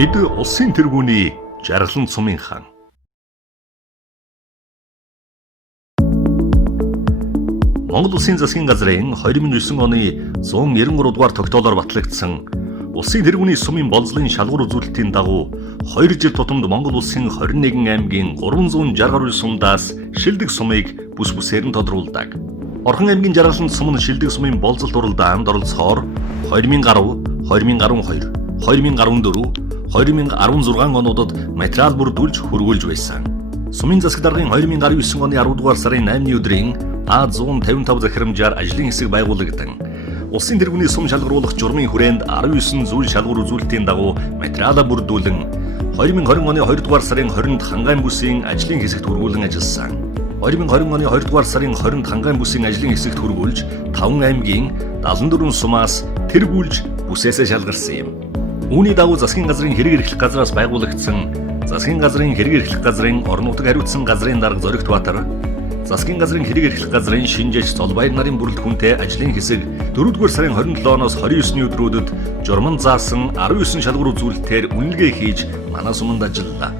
Бид улсын тэргүүний жаргалан сумын хаан. Монгол Улсын засгийн газрын 2009 оны 193 дугаар тогтоолоор батлагдсан Улсын тэргүүний сумын болзлын шалгуур үзүүлэлтийн дагуу 2 жил тутамд Монгол Улсын 21 аймгийн 360 гаруй сумдаас шилдэг сумыг бүс бүсээр нь тодруулдаг. Орхон аймгийн жаргалан сум нь шилдэг сумын болзолт уралдаанд оролцохоор 2010, 2012, 2014, 2016 онуудад материал бүрдүүлж хөрвүүлж байсан. Сумын засаг даргын 2019 оны 10 дугаар сарын 8-ны өдрийн А155 захирамжаар ажлын хэсэг байгуулагдсан. Улсын тэргүүний сум шалгаруулах журмын хүрээнд 19 зүйл шалгуур үзүүлэлтийн дагуу материалаа бүрдүүлэн 2020 оны 2 дугаар сарын 20-нд хангайн бүсийн ажлын хэсэгт хөрвүүлэн ажилласан. 2020 оны 2 дугаар сарын 20-нд хангайн бүсийн ажлын хэсэгт хөрвүүлж 5 аймгийн 74 сумаас тэргүүлж бүсээсээ шалгарсан юм. Үүний дагуу засгийн газрын хэрэг эрхлэх газраас байгуулагдсан засгийн газрын хэрэг эрхлэх газрын орон нутаг хариуцсан газрын дарга Зоригт Баатар, засгийн газрын хэрэг эрхлэх газрын шинжээч Золбаяр нарын бүрэлдэхүүнтэй ажлын хэсэг 4-р сарын 27-оос 29-ний өдрүүдэд журман заасан 19 шалгуур үзүүлэлтээр үнэлгээ хийж манай суманд ажиллалаа.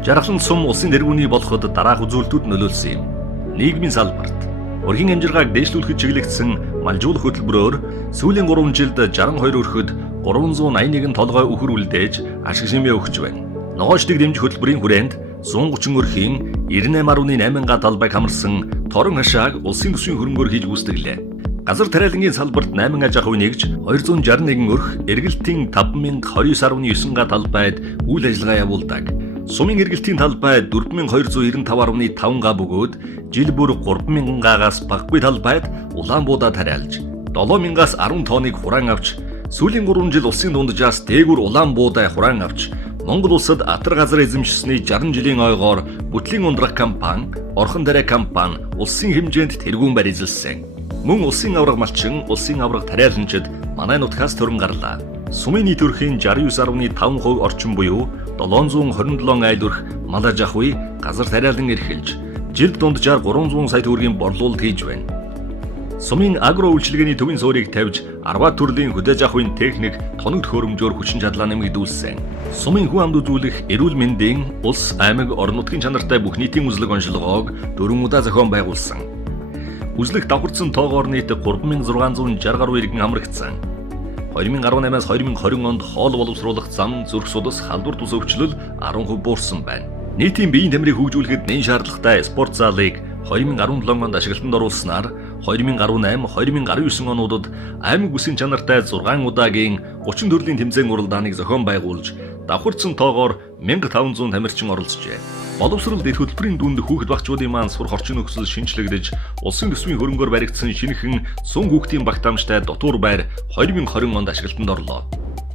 Жаргалан сум улсын тэргүүний болоход дараах үзүүлэлтүүд нөлөөлсөн юм. Нийгмийн салбарт өрхийн амжиргааг дээшлүүлэхэд чиглэгдсэн малжуулах хөтөлбөрөөр сүүлийн 3 жилд 62 өрхөд 381 толгой үхэр үлдээж ашиг шимээ өгч байна. Ногоочдыг дэмжих хөтөлбөрийн хүрээнд 130 өрхийн 98.8 га талбайг хамарсан торон хашааг улсын төсвийн хөрөнгөөр хийж гүйцэтгэлээ. Газар тариалангийн салбарт 8 аж ахуй нэгж 261 өрх эргэлтийн 5029.9 га талбайд үйл ажиллагаа явуулдаг. Сумын эргэлтийн талбайд 4295.5 га бөгөөд жил бүр 3000 гаагаас багагүй талбайд улаан буудаа тариалж 7000-аас 10 тонныг хураан авч сүүлийн 3 жил улсын дунджаас дээгүр улаан буудаа хураан авч Монгол улсад атар газар эзэмшсэний 60 жилийн ойгоор бүтлийн ундрах компани, орхон тариа компани улсын хэмжээнд тэргүүн барь эзэлсэн. Мөн улсын авраг малчин, улсын авраг тариаланчид манай нутгаас төрөн гарлаа. Сумын нийт өрхийн 69.5% орчим буюу 727 айл өрх мал аж ахуй газар тариалан эрхэлж жилд дунджаар 300 сая төгрөгийн борлуулалт хийж байна. Сумын агро үйлчилгээний төвийн суурийг тавьж 10 төрлийн хөдөө аж ахуйн техник, тоног төхөөрөмжөөр хүчин чадлаа нэмэгдүүлсэн. Сумын хүн амд үзүүлэх эрүүл мэндийн улс, аймаг, орон нутгийн чанартай бүх нийтийн үзлэг онцлогоог 4 удаа зохион байгуулсан. Үзлэгт давхарсан тоогоор нийт 3660 гаруй иргэн хамрагдсан. 2018-аас 2020 онд хоол боловсруулах зам, зүрх судас, халдвар тус өвчлөл 10% буурсан байна. Нийтийн биеийн тамирыг хөгжүүлэхэд нэн шаардлагатай спорт залыг 2017 онд ашиглалтанд оруулснаар 2018, 2019 онуудад аймаг бүсийн чанартай 6 удаагийн 30 төрлийн тэмцээн уралдааныг зохион байгуулж, давхарсан тоогоор 1500 тамирчин оролцжээ. Боловсролд эрх хөтөлбөрийн дүнд хүүхэд багчуудын маань сурах орчин нөхцөл шинжлэгдэж, улсын төсвийн хөрөнгөөр баригдсан шинэхэн сун хүүхдийн багтаамжтай дотуур байр 2020 онд ашиглалтанд орлоо.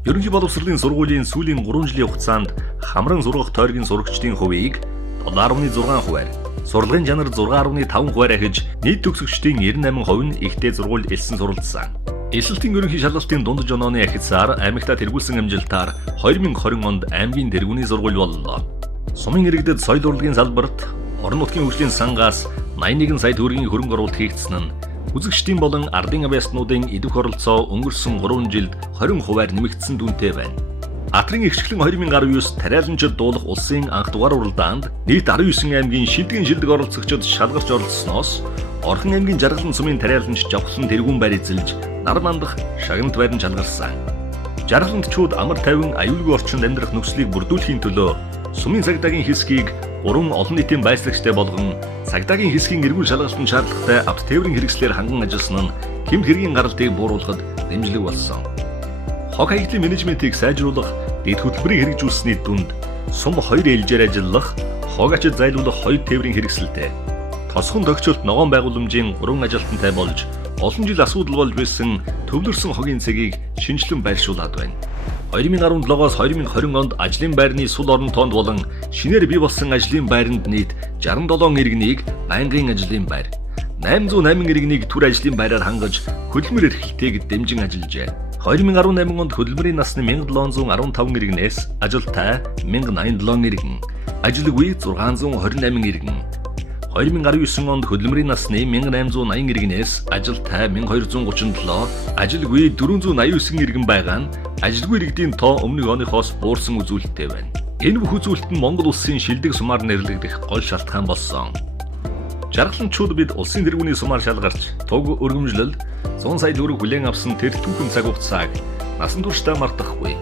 Ерөнхий боловсролын сургуулийн сүүлийн 3 жилийн хугацаанд хамран сургах тойргийн сурагчдын хувийг 7.6%-аар, сурлагын чанар 6.5%-аар ахиж, нийт төгсөгчдийн 98% нь ихтэй сургууль элсэн суралцсан. Эсэлтийн ерөнхий шалгалтын дундаж онооны ахицаар аймагтаа тэргүүлсэн амжилтаар 2020 онд аймгийн тэргүүний сургууль боллоо. Сумын иргэдэд соёл урлагийн салбарт орон нутгийн хөгжлийн сангаас 81 сая төгрөгийн хөрөнгө оруулалт хийгдсэн нь үзэгчдийн болон ардын авьяаснуудын идэх оролцоо өнгөрсөн 3 жилд 20%-аар нэмэгдсэн дүнтэй байна. Атрын ихчлэн 2019 тариаланчид дуулах улсын анх дугаар уралдаанд нийт 19 аймгийн шилдэг оролцогчид шалгарч оролцсноос Орхон аймгийн жаргалан сумын тариаланч Жавхлан тэргүүн барь эзэлж нар мандах шагнат байранд шалгарсан. Жаргалантчууд амар тайван аюулгүй орчинд амьдрах нөхцөлийг бүрдүүлэхийн төлөө сумын цагдаагийн хэсгийг 3 олон нийтийн байцаагчтай болгон цагдаагийн хэсгийн эргүүл шалгалтын шаардлагатай авто тээврийн хэрэгслээр ханган ажилласан нь хэм хэргийн гаралтыг бууруулахад дэмжлэг болсон. Хог хаягдлын менежментийг сайжруулах, дэд хөтөлбөрийг хэрэгжүүлсэний дүнд сум 2 ээлжээр ажиллах, хог ачид зайлуулах 2 тээврийн хэрэгсэлтэй. Тосхон тогтцолт ногоон байгууламжийн 3 ажилтнтай болж олон жил асуудал болж байсан төвлөрсөн хогийн цэгийг шинжилэн байршуулад байна. 2017-оос 2020 онд ажлын байрны сул орон тоонд болон шинээр бий болсон ажлын байранд нийт 67 иргэнийг байнгын ажлын байр, 808 иргэнийг төр ажлын байраар хангаж хөдөлмөр эрхлэлтийг дэмжин ажиллажээ. 2018 онд хөдөлмөрийн насны 1715 иргэнээс ажилтай 1087 иргэн, ажилгүй 628 иргэн, 2019 онд хөдөлмөрийн насны 1880 иргэнээс ажилтай 1237, ажилгүй 489 иргэн байгаа нь ажилгүй иргэдийн тоо өмнөх оныхоос буурсан үзүүлэлттэй байна. Энэ бүх үзүүлэлт нь Монгол улсын шилдэг сумаар нэрлэгдэх гол шалтгаан болсон. Жаргаланчууд бид улсын тэргүүний сумаар шалгарч туг өргөмжлөл 100 сая төгрөг хүлээн авсан тэр түүхэн цаг хугацааг насан туршдаа мартахгүй.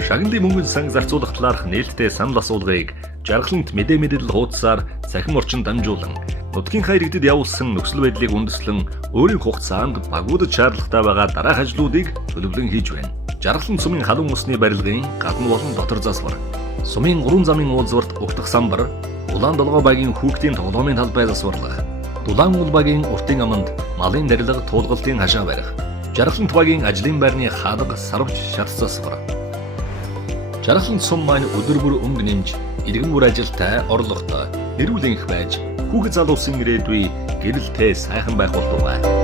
Шагналын мөнгөнд сан зарцуулах талаарх нээлттэй санал асуулгыг Жаргалант мэдээ мэдээлэл хуудасаар цахим орчинд дамжуулан нутгийн иргэдэд явуулсан нөхцөл байдлыг үндэслэн өөрийн хугацаанд багуудад шаардлагатай байгаа дараах ажлуудыг төлөвлөн хийж байна. Жаргалант сумын халуун усны барилгын гадна болон дотор засвар, сумын 3 замын уулзварт угтах самбар, Улаан долгоо багийн хүүхдийн тоглоомын талбай засварлага, Дулаан уул багийн уртын аманд малын дарилга туулгалтын хашаа барих, Жаргалант багийн ажлын байрны хаалга сарвч шат засвар. Жаргалант сум маань өдөр бүр өнгө нэмж, иргэн бүр ажилтай, орлоготой, эрүүл энх байж, хүүхэд залуусын ирээдүй гэрэлтэй сайхан байх болтугай.